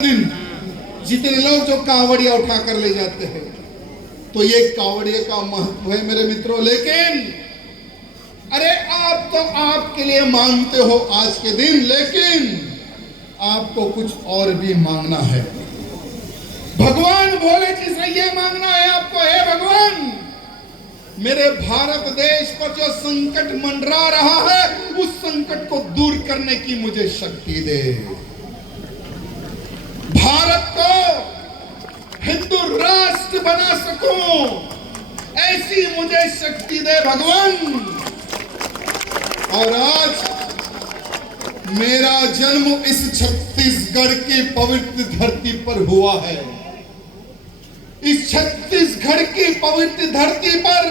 दिन जितने लोग जो कावड़िया उठा कर ले जाते हैं, तो ये कावड़िया का महत्व है मेरे मित्रों। लेकिन अरे आप तो आपके लिए मांगते हो आज के दिन, लेकिन आपको कुछ और भी मांगना है। भगवान बोले कि ये मांगना है आपको, हे भगवान मेरे भारत देश पर जो संकट मंडरा रहा है, उस संकट को दूर करने की मुझे शक्ति दे। भारत को हिंदू राष्ट्र बना सकूं, ऐसी मुझे शक्ति दे भगवान। और आज मेरा जन्म इस छत्तीसगढ़ की पवित्र धरती पर हुआ है। इस छत्तीसगढ़ की पवित्र धरती पर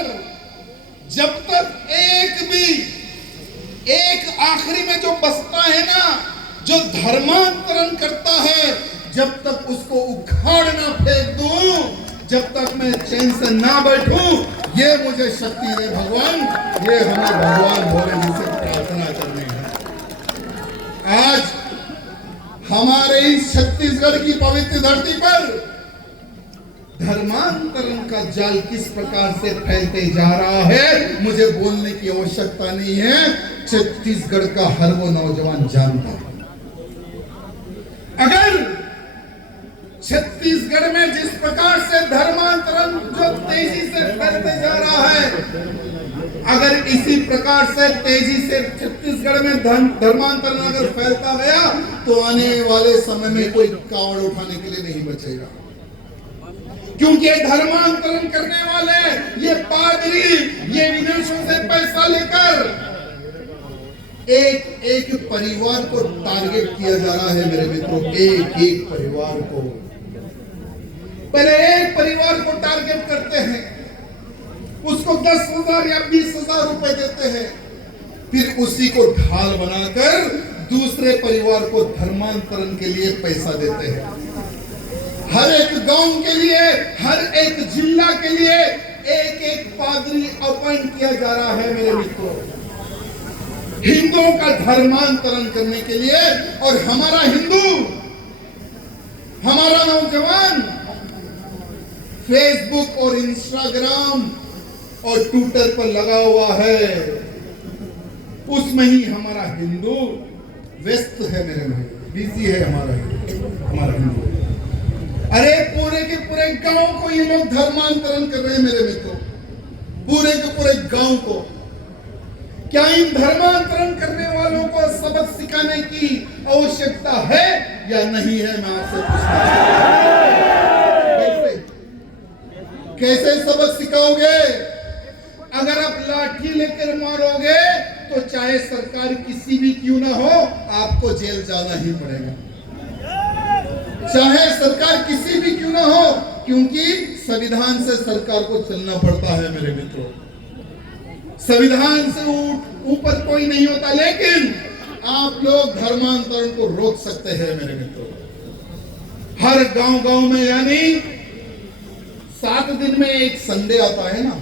जब तक एक आखिरी में जो बसता है ना, जो धर्मांतरण करता है, जब तक उसको उखाड़ ना फेंक दूं, जब तक मैं चैन से ना बैठूं, ये मुझे शक्ति दे भगवान। ये हमें भगवान भोले जी से प्रार्थना करनी है। आज हमारे इस छत्तीसगढ़ की पवित्र धरती पर धर्मांतरण का जाल किस प्रकार से फैलते जा रहा है, मुझे बोलने की आवश्यकता नहीं है। छत्तीसगढ़ का हर वो नौजवान जानता है। अगर छत्तीसगढ़ में जिस प्रकार से धर्मांतरण जो तेजी से फैलते जा रहा है, अगर इसी प्रकार से तेजी से छत्तीसगढ़ में धर्मांतरण अगर फैलता गया, तो आने वाले समय में कोई कावड़ उठाने के लिए नहीं बचेगा। क्योंकि धर्मांतरण करने वाले ये पादरी, ये विदेशों से पैसा लेकर एक परिवार को टारगेट किया जा रहा है मेरे मित्रों। एक परिवार को, पहले एक परिवार को टारगेट करते हैं, उसको 10,000 या 20,000 रुपए देते हैं, फिर उसी को ढाल बनाकर दूसरे परिवार को धर्मांतरण के लिए पैसा देते हैं। हर एक गांव के लिए, हर एक जिला के लिए एक पादरी अपॉइंट किया जा रहा है मेरे मित्रों, हिंदुओं का धर्मांतरण करने के लिए। और हमारा हिंदू, हमारा नौजवान फेसबुक और इंस्टाग्राम और ट्विटर पर लगा हुआ है, उसमें ही हमारा हिंदू व्यस्त है मेरे भाई, बिजी है हमारा हिंदू। अरे पूरे के पूरे गांव को ये लोग धर्मांतरण कर रहे हैं मेरे मित्रों, पूरे के पूरे गांव को। क्या इन धर्मांतरण करने वालों को सबक सिखाने की आवश्यकता है या नहीं है? मैं आपसे पूछता हूं, कैसे सबक सिखाओगे? अगर आप लाठी लेकर मारोगे तो चाहे सरकार किसी भी क्यों ना हो, आपको जेल जाना ही पड़ेगा। चाहे सरकार किसी भी क्यों ना हो, क्योंकि संविधान से सरकार को चलना पड़ता है मेरे मित्रों। संविधान से ऊपर कोई नहीं होता, लेकिन आप लोग धर्मांतरण को रोक सकते हैं मेरे मित्रों। हर गांव में, यानी 7 दिन में एक संडे आता है ना,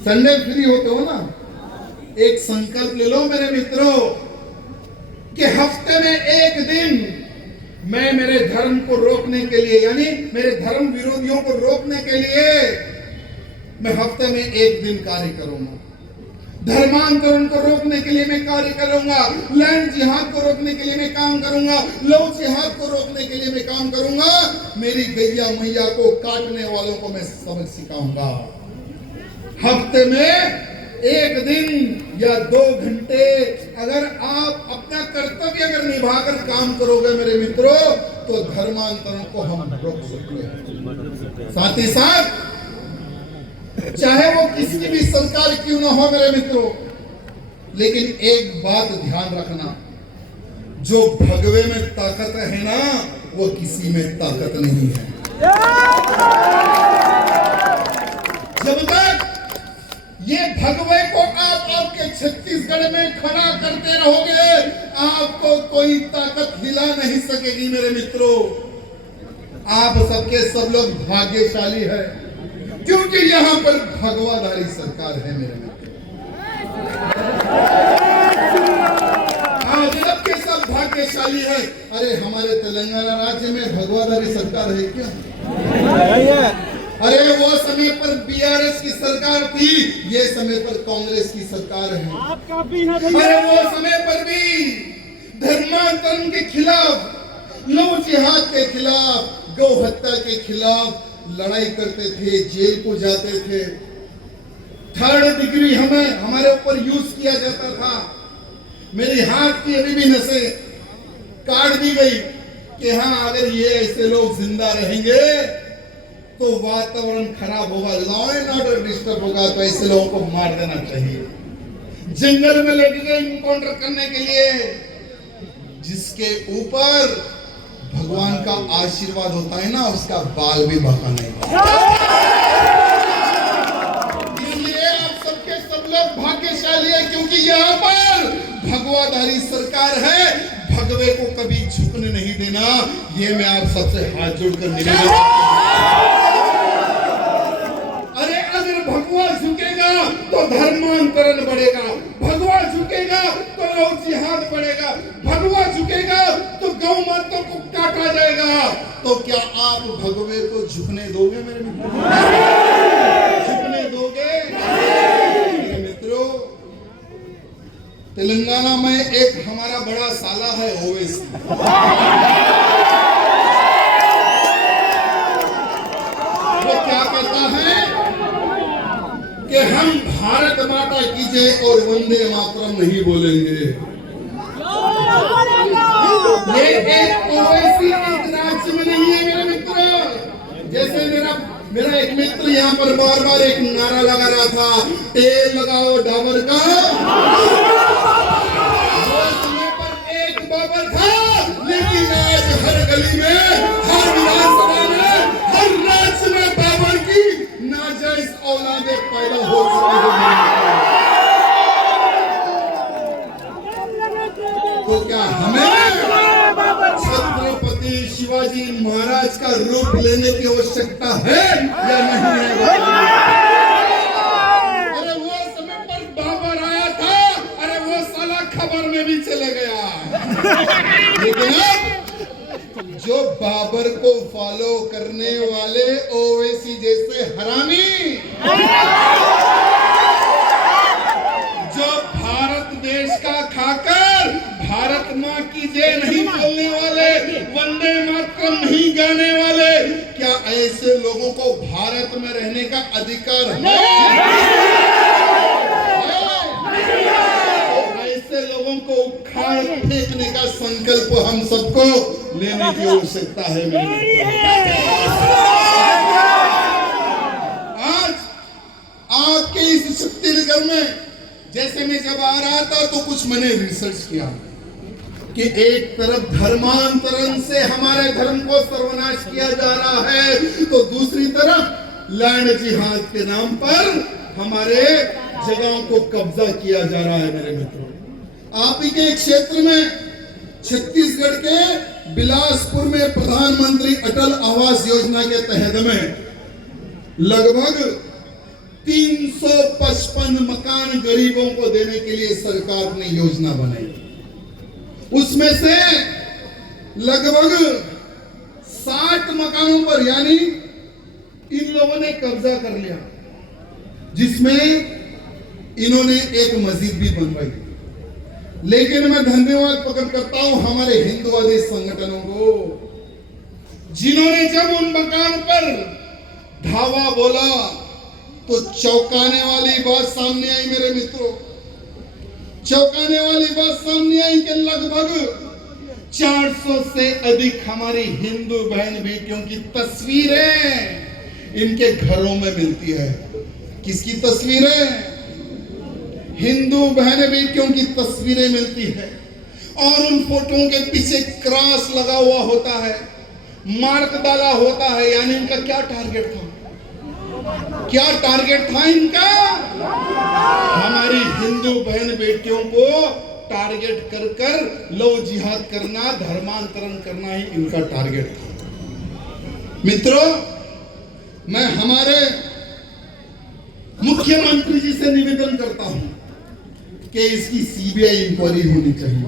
संडे फ्री होते हो ना, एक संकल्प ले लो मेरे मित्रों कि हफ्ते में एक दिन मैं मेरे धर्म को रोकने के लिए, यानी मेरे धर्म विरोधियों को रोकने के लिए मैं हफ्ते में एक दिन कार्य करूंगा। धर्मांतरण को रोकने के लिए मैं कार्य करूंगा। लैंड जिहाद को रोकने के लिए मैं काम करूंगा। लव जिहाद को रोकने के लिए मैं काम करूंगा। मेरी गैया मैया को काटने वालों को मैं सबक सिखाऊंगा। हफ्ते में एक दिन या 2 घंटे अगर आप अपना कर्तव्य अगर निभाकर काम करोगे मेरे मित्रों, तो धर्मांतरण को हम रोक सकते हैं। साथ ही साथ चाहे वो किसी भी सरकार क्यों ना हो मेरे मित्रों, लेकिन एक बात ध्यान रखना, जो भगवे में ताकत है ना, वो किसी में ताकत नहीं है। जब तक ये भगवे को आप आपके छत्तीसगढ़ में खड़ा करते रहोगे, आपको कोई ताकत हिला नहीं सकेगी मेरे मित्रों। आप सबके सब लोग भाग्यशाली है, क्योंकि यहां पर भगवाधारी सरकार है मेरे मित्रों। आप सबके सब भाग्यशाली है। अरे हमारे तेलंगाना राज्य में भगवाधारी सरकार है क्या? अरे वो समय पर बीआरएस की सरकार थी, ये समय पर कांग्रेस की सरकार है। आपका भी है भैया। अरे वो समय पर भी धर्मांतरण के खिलाफ, लव जिहाद के खिलाफ, गौ हत्या के खिलाफ लड़ाई करते थे, जेल को जाते थे। 3rd डिग्री हमारे ऊपर यूज किया जाता था। मेरी हाथ की अभी भी नसें काट दी गई कि हाँ, अगर ये ऐसे लोग जिंदा रहेंगे तो वातावरण खराब होगा, लॉ एंड ऑर्डर डिस्टर्ब होगा, तो ऐसे लोगों को मार देना चाहिए। जंगल में लेके गए इनकाउंटर करने के लिए, जिसके ऊपर भगवान का आशीर्वाद होता है ना, उसका बाल भी बका नहीं। इसलिए आप सबके सब लोग भाग्यशाली है, क्योंकि यहाँ पर भगवाधारी सरकार है। भगवे को कभी झुकने नहीं देना, ये मैं आप सबसे हाथ जोड़कर निवेदन करता हूं। अरे अगर भगवा झुकेगा तो धर्मांतरण बढ़ेगा, भगवा झुकेगा तो लव जिहाद बढ़ेगा, भगवा झुकेगा तो गौ माता को काटा जाएगा। तो क्या आप भगवे को झुकने दोगे मेरे मित्रों? झुकने दोगे? मेरे मित्रों, तेलंगाना में एक हमारा बड़ा साला है ओवैसी। वो क्या कहता है कि हम भारत माता की जय और वंदे मातरम नहीं बोलेंगे। ये एक ओवैसी एक राज्य में नहीं है मेरे मित्र। जैसे मेरा एक मित्र यहाँ पर बार बार एक नारा लगा रहा था, तेल लगाओ डाबर का। वो समय पर एक बाबर था, लेकिन आज हर गली में, हर विधानसभा में, हर राज्य में बाबर की नाजायज औलादे पैदा हो चुकी है। तो क्या हमें छत्रपति शिवाजी महाराज का रूप लेने की आवश्यकता है या नहीं है? अरे वो समय पर बाबर आया था, अरे वो साला खबर में भी चले गया। लेकिन अब जो बाबर को फॉलो करने वाले ओवैसी जैसे हरामी, जो भारत देश का खाकर भारत माँ की जय नहीं बोलने वाले, वंदे मातरम नहीं गाने वाले, क्या ऐसे लोगों को भारत में रहने का अधिकार है? ऐसे लोगों को उखाड़ फेंकने का संकल्प हम सबको लेने की आवश्यकता है। आज आपके इस छत्तीसगढ़ में जैसे मैं जब आ रहा था तो कुछ मैंने रिसर्च किया कि एक तरफ धर्मांतरण से हमारे धर्म को सर्वनाश किया जा रहा है, तो दूसरी तरफ लैंड जिहाद के नाम पर हमारे जगहों को कब्जा किया जा रहा है। मेरे मित्रों, आप ही के क्षेत्र में छत्तीसगढ़ के बिलासपुर में प्रधानमंत्री अटल आवास योजना के तहत में लगभग 355 मकान गरीबों को देने के लिए सरकार ने योजना बनाई। उसमें से लगभग 60 मकानों पर यानी इन लोगों ने कब्जा कर लिया, जिसमें इन्होंने एक मस्जिद भी बनवाई। लेकिन मैं धन्यवाद प्रकट करता हूं हमारे हिंदुवादी संगठनों को, जिन्होंने जब उन मकान पर धावा बोला तो चौंकाने वाली बात सामने आई। मेरे मित्रों, चौंकाने वाली बात सामने आई कि लगभग 400 से अधिक हमारी हिंदू बहन बेटियों की तस्वीरें इनके घरों में मिलती है। किसकी तस्वीरें? हिंदू बहन बेटियों की तस्वीरें मिलती है, और उन फोटोओं के पीछे क्रॉस लगा हुआ होता है, मार्क डाला होता है। यानी इनका क्या टारगेट था? क्या टारगेट था इनका? हमारी हिंदू बहन बेटियों को टारगेट कर कर लव जिहाद करना, धर्मांतरण करना ही इनका टारगेट था। मित्रों, मैं हमारे मुख्यमंत्री जी से निवेदन करता हूं कि इसकी सीबीआई इंक्वायरी होनी चाहिए।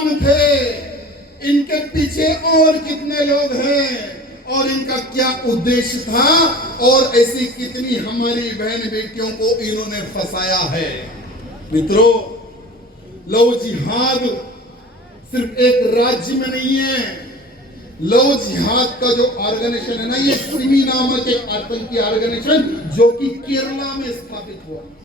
कौन थे, इनके पीछे और कितने लोग हैं और इनका क्या उद्देश्य था और ऐसी कितनी हमारी बहन बेटियों को इन्होंने फंसाया है। मित्रों, लव जिहाद सिर्फ एक राज्य में नहीं है। लव जिहाद का जो ऑर्गेनाइजेशन है ना, ये सिमी नामक एक आतंकी ऑर्गेनाइजेशन जो कि केरला में स्थापित हुआ।